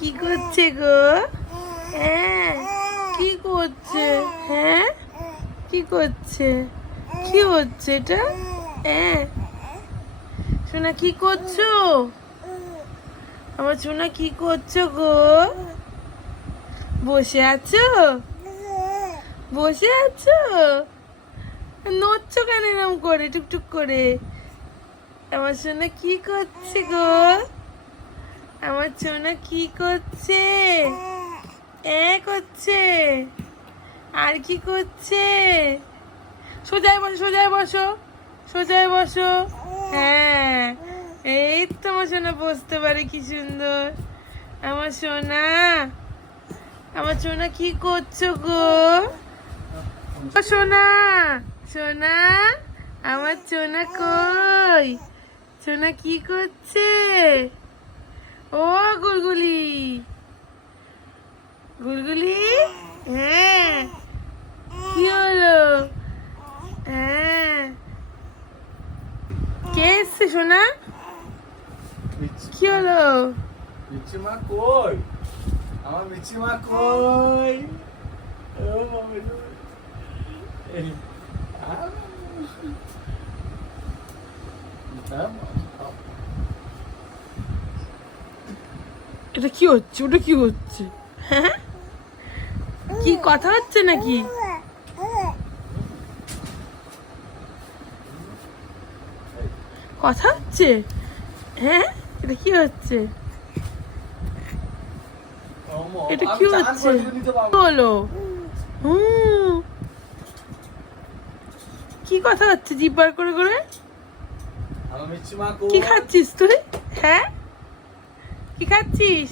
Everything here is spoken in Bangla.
কি করছে গো? হ্যাঁ কি করছে? হ্যাঁ কি করছে? কি হচ্ছে এটা? হ্যাঁ সোনা কি করছো? আমার সোনা কি করছো গো? বসে আছো? বসে আছো? নড়ছো কেন এরম করে টুকটুক করে? আমার সোনা কি করছে গো? আমার সোনা কি করছে? করছে আর কি করছে? সোজায় বসো, সোজায় বসো, সোজায় বসো। হ্যাঁ এই তো আমার সোনা বসতে পারে, কি সুন্দর। আমার সোনা, আমার সোনা কি করছো গো? ও সোনা, সোনা, আমার সোনা কই? সোনা কি করছে? ও গুলগুলি, গুলগুলি। হ্যাঁ কি হলো? হ্যাঁ কে এসছে সোনা? কি হলো? মিচি মা কই? আমার মিচি মা কই? ও মামা এই এটা কি হচ্ছে? ওটা কি হচ্ছে? হ্যাঁ কি কথা হচ্ছে নাকি? কথা হচ্ছে? হ্যাঁ এটা কি হচ্ছে? এটা কি হচ্ছে? কি হলো? হুম কি কথা হচ্ছে জিভ বার করে করে? আমার মিচি মা কি কই? খাচ্ছিস তুই? হ্যাঁ কি খাচ্ছিস?